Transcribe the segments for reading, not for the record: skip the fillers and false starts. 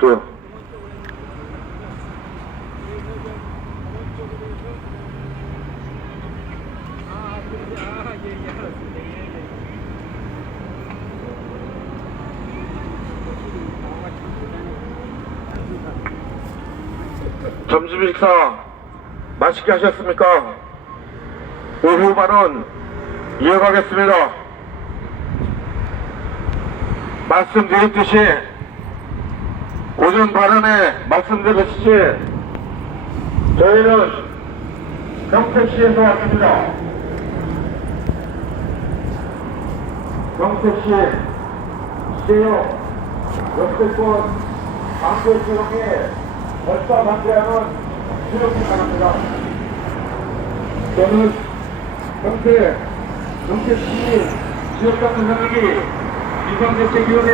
또 점심 식사 맛있게 하셨습니까? 오후 발언 이어가겠습니다. 말씀드렸듯이 오전 발언에 말씀드렸듯이 저희는 평택시에서 왔습니다. 평택시 시제역 역세권 방패 지역에 벌써 반대하는 수력이 나갑니다. 저는 평택시 지역감사장이 비상대책위원회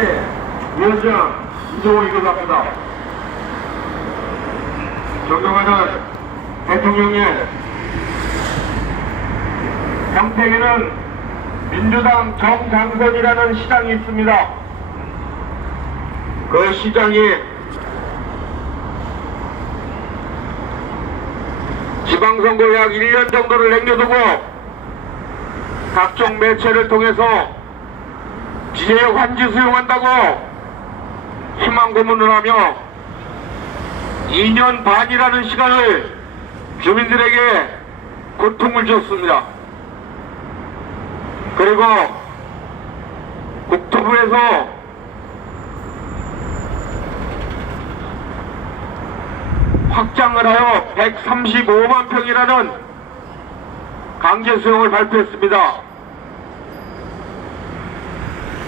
위원장 이종호이기도 합니다. 존경하는 대통령님, 평택에는 민주당 정당선이라는 시장이 있습니다. 그 시장이 지방선거 약 1년 정도를 남겨두고 각종 매체를 통해서 지역 환지 수용한다고 희망 고문을 하며 2년 반이라는 시간을 주민들에게 고통을 줬습니다. 그리고 국토부에서 확장을 하여 135만 평이라는 강제 수용을 발표했습니다.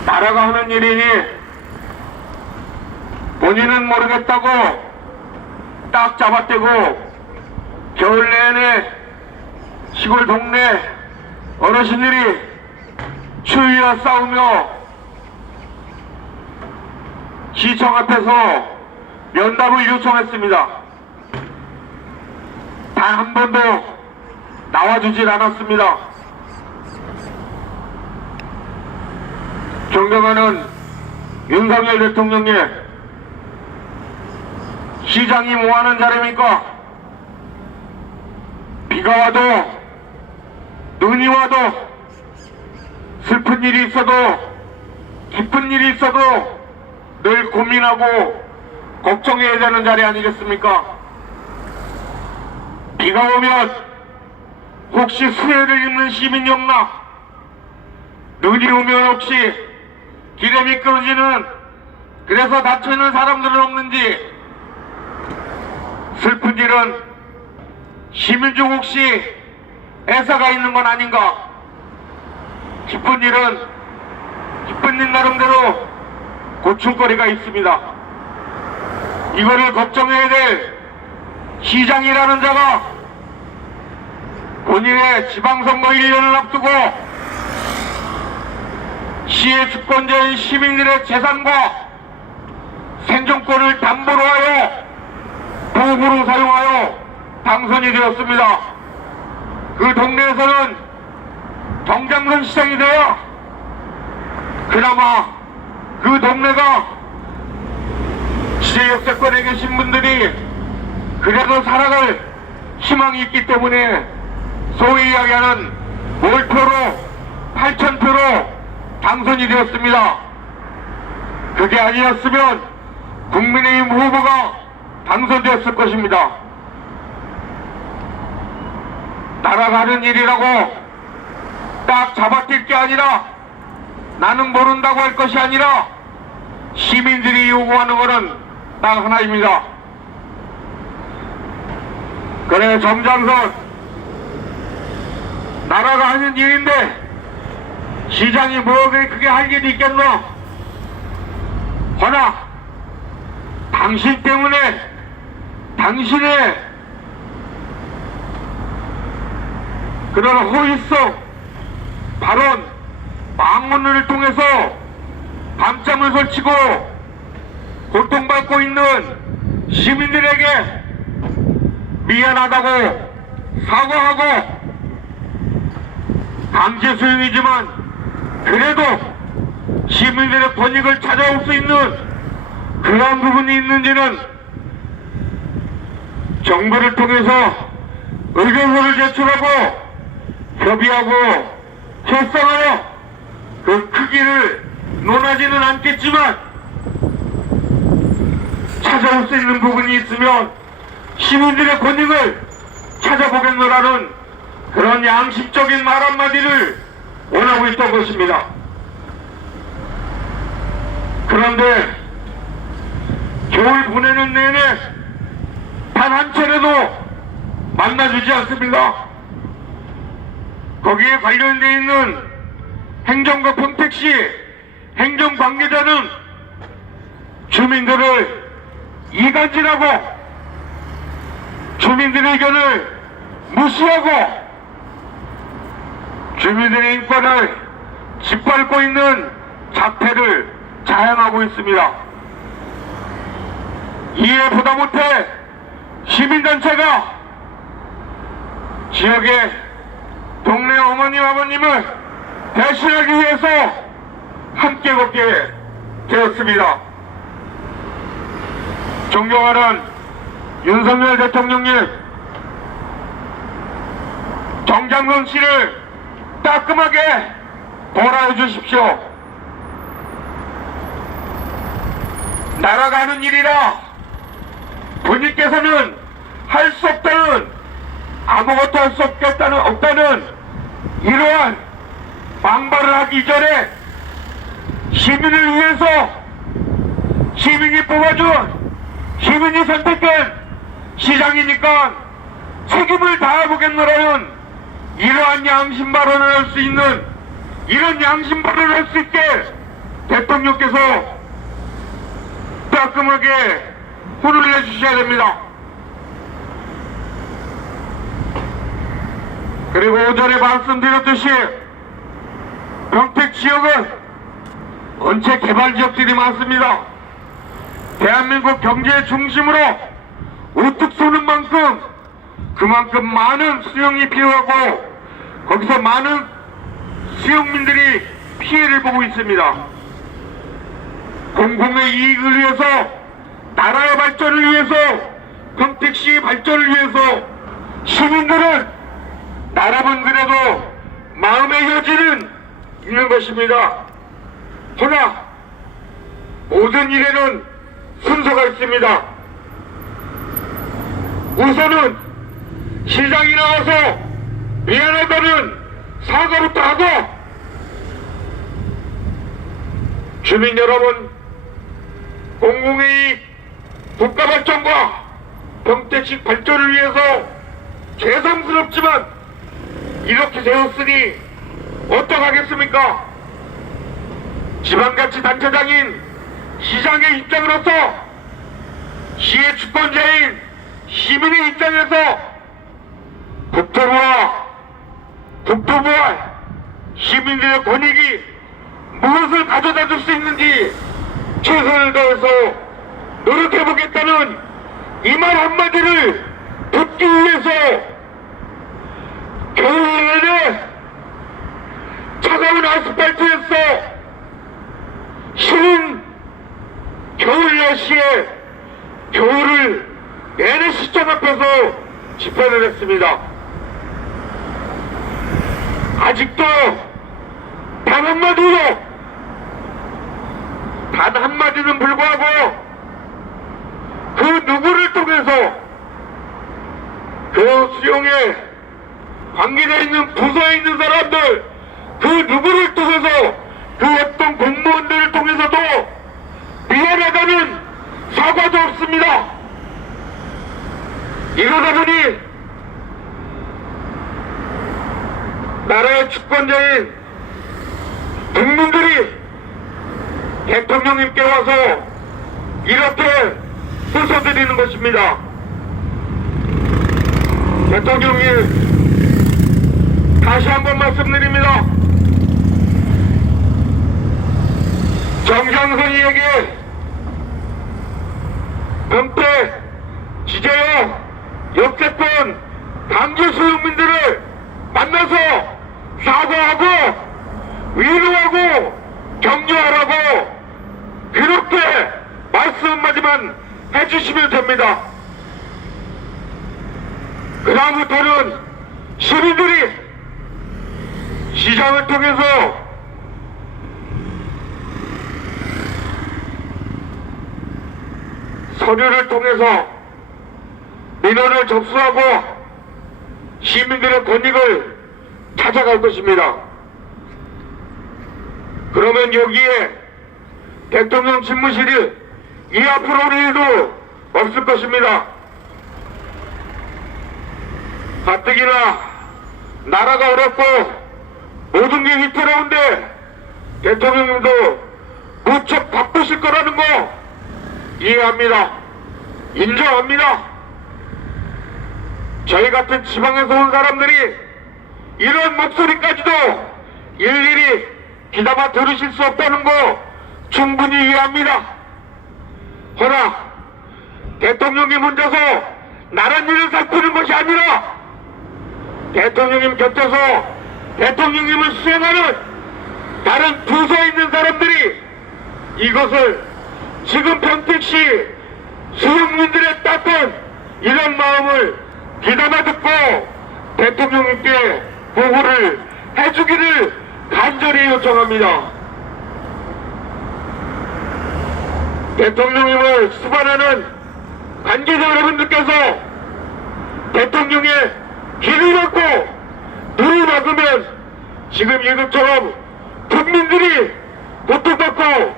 나라가 하는 일이니 본인은 모르겠다고 딱 잡아떼고 겨울 내내 시골 동네 어르신들이 추위와 싸우며 시청 앞에서 면담을 요청했습니다. 단 한 번도 나와주질 않았습니다. 존경하는 윤석열 대통령님, 시장이 뭐하는 자리입니까? 비가 와도 눈이 와도 슬픈 일이 있어도 기쁜 일이 있어도 늘 고민하고 걱정해야 되는 자리 아니겠습니까? 비가 오면 혹시 수해를 입는 시민이 없나? 눈이 오면 혹시 길에 미끄러지는, 그래서 다치는 사람들은 없는지? 슬픈 일은 시민 중 혹시 애사가 있는 건 아닌가? 기쁜 일은 기쁜 일 나름대로 고충거리가 있습니다. 이거를 걱정해야 될 시장이라는 자가 본인의 지방선거 1년을 앞두고 시의 주권자인 시민들의 재산과 생존권을 담보로 하여 도구로 사용하여 당선이 되었습니다. 그 동네에서는 정장선 시장이 되어 그나마 그 동네가 지제 역세권에 계신 분들이 그래도 살아갈 희망이 있기 때문에 소위 이야기하는 몰표로 8,000표로 당선이 되었습니다. 그게 아니었으면 국민의힘 후보가 당선되었을 것입니다. 나라가 하는 일이라고 딱 잡아뛸 게 아니라, 나는 모른다고 할 것이 아니라 시민들이 요구하는 것은 딱 하나입니다. 그래, 정장선 나라가 하는 일인데 시장이 뭐가 그게 할 일이 있겠노? 허나 당신 때문에 당신의 그런 호의성 발언 망언을 통해서 밤잠을 설치고 고통받고 있는 시민들에게 미안하다고 사과하고, 강제 수용이지만 그래도 시민들의 권익을 찾아올 수 있는 그러한 부분이 있는지는 정부를 통해서 의견서를 제출하고 협의하고 협상하여 그 크기를 논하지는 않겠지만 찾아올 수 있는 부분이 있으면 시민들의 권익을 찾아보겠노라는 그런 양심적인 말 한마디를 원하고 있던 것입니다. 그런데 겨울 보내는 내내 단 한 차례도 만나주지 않습니다. 거기에 관련되어 있는 행정과 평택시 행정 관계자는 주민들을 이간질하고 주민들의 의견을 무시하고 주민들의 인권을 짓밟고 있는 자태를 자행하고 있습니다. 이에 보다 못해 시민단체가 지역의 동네 어머님 아버님을 대신하기 위해서 함께 걷게 되었습니다. 존경하는 윤석열 대통령님, 정장근 씨를 따끔하게 보호해 주십시오. 나라가 하는 일이라 본인께서는 할 수 없다는, 아무것도 할 수 없다는 이러한 방발을 하기 전에 시민을 위해서 시민이 뽑아준, 시민이 선택한 시장이니까 책임을 다해보겠노라는 이러한 양심 발언을 할 수 있는, 이런 양심 발언을 할 수 있게 대통령께서 따끔하게 혼을 내주셔야 됩니다. 그리고 오전에 말씀드렸듯이 평택 지역은 원체 개발 지역들이 많습니다. 대한민국 경제의 중심으로 우뚝 서는 만큼 그만큼 많은 수용이 필요하고 거기서 많은 수용민들이 피해를 보고 있습니다. 공공의 이익을 위해서, 나라의 발전을 위해서, 평택시의 발전을 위해서 시민들은 나라만 그래도 마음의 여지는 있는 것입니다. 그러나 모든 일에는 순서가 있습니다. 우선은 시장이 나와서 미안하다는 사과부터 하고, 주민 여러분, 공공의 이익, 국가 발전과 평택시 발전을 위해서 죄송스럽지만 이렇게 되었으니 어떡하겠습니까? 지방자치단체장인 시장의 입장으로서, 시의 주권자인 시민의 입장에서 국토부와 시민들의 권익이 무엇을 가져다 줄 수 있는지 최선을 다해서 노력해보겠다는 이 말 한마디를 듣기 위해서 겨울 내내 차가운 아스팔트에서 쉬는 겨울 날씨에 겨울을 내내 시청 앞에서 집회를 했습니다. 아직도 단 한마디는 불구하고 그 누구를 통해서 그 수용에 관계되어 있는 부서에 있는 사람들, 그 누구를 통해서, 그 어떤 공무원들을 통해서도 미안하다는 사과도 없습니다. 이러다 보니 나라의 주권자인 국민들이 대통령님께 와서 이렇게 호소드리는 것입니다. 대통령님, 다시 한번 말씀드립니다. 정상선이에게 평택, 지자역, 역세권, 강제 수용민들을 만나서 사과하고 위로하고 격려하라고 그렇게 말씀 말씀 한마디만 해주시면 됩니다. 그 다음부터는 시민들이 시장을 통해서 서류를 통해서 민원을 접수하고 시민들의 권익을 찾아갈 것입니다. 그러면 여기에 대통령 집무실이 이 앞으로 올 일도 없을 것입니다. 가뜩이나 나라가 어렵고 모든 게 위태로운데 대통령님도 무척 바쁘실 거라는 거 이해합니다. 인정합니다. 저희 같은 지방에서 온 사람들이 이런 목소리까지도 일일이 귀담아 들으실 수 없다는 거 충분히 이해합니다. 허나 대통령님 혼자서 나랏일을 살피는 것이 아니라 대통령님 곁에서 대통령님을 수행하는 다른 부서에 있는 사람들이 이것을 지금 평택시 수용민들의 따뜻한 이런 마음을 귀담아 듣고 대통령님께 보고를 해주기를 간절히 요청합니다. 대통령님을 수반하는 관계자 여러분들께서 대통령의 길을 막고 눈을 막으면 지금 이것처럼 국민들이 고통받고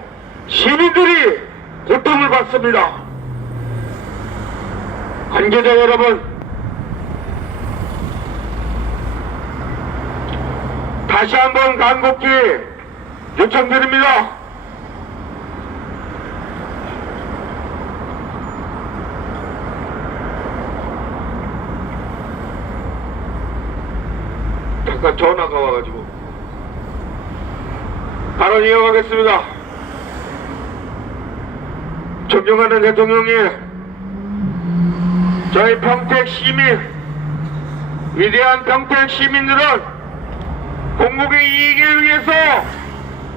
시민들이 고통을 받습니다. 관계자 여러분, 다시 한번 간곡히 요청드립니다. 잠깐 전화가 와가지고 발언 이어가겠습니다. 존경하는 대통령님, 저희 평택 시민, 위대한 평택 시민들은 공국의 이익을 위해서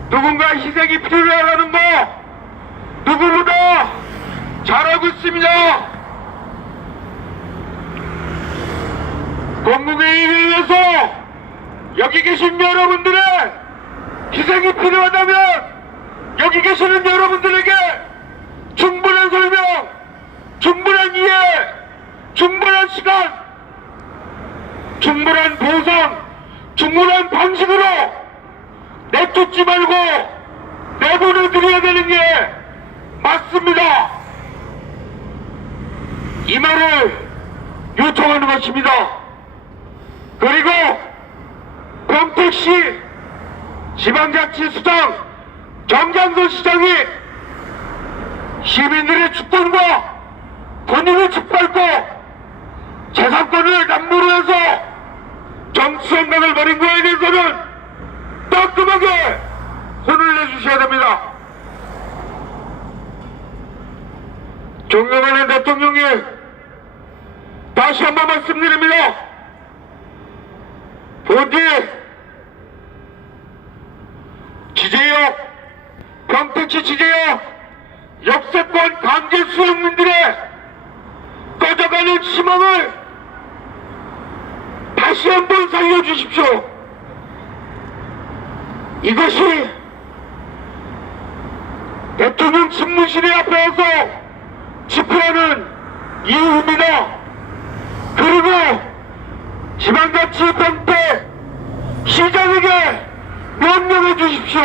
누군가 희생이 필요하다는 거 누구보다 잘 알고 있습니다. 공국의 이익을 위해서 여기 계신 여러분들의 희생이 필요하다면 여기 계시는 여러분들에게 충분한 설명, 충분한 이해, 충분한 시간, 충분한 보상, 충분한 방식으로 내쫓지 말고 내보내드려야 되는 게 맞습니다. 이 말을 요청하는 것입니다. 그리고 평택시 지방자치수장 정장선 시장이 시민들의 주권과 권익을 짓밟고 재산권을 남부로 해서 정치 생각을 벌인 거에 대해서는 따끔하게 혼을 내주셔야 됩니다. 존경하는 대통령님, 다시 한번 말씀드립니다. 부디 지제역, 평택시 지제역 역세권 강제 수용민들의 꺼져가는 희망을 다시 한번 살려주십시오. 이것이 대통령 집무실에 앞에서 집회하는 이유입니다. 그리고 지방자치 평택 시장에게 명령해 주십시오.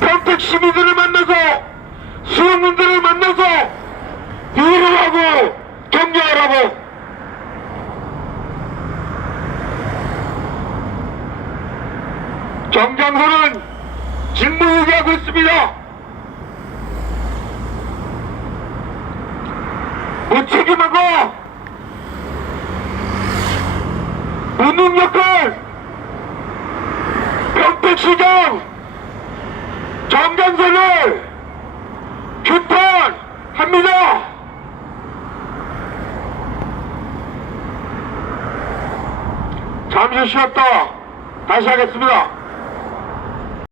평택 시민들을 만나서 수용민들을 만나서 위로하고 격려하라고. 정장선은 직무유기하고 있습니다. 무책임하고 무능력한 평택시장 정장선을 규탄합니다. 잠시 쉬었다 다시 하겠습니다.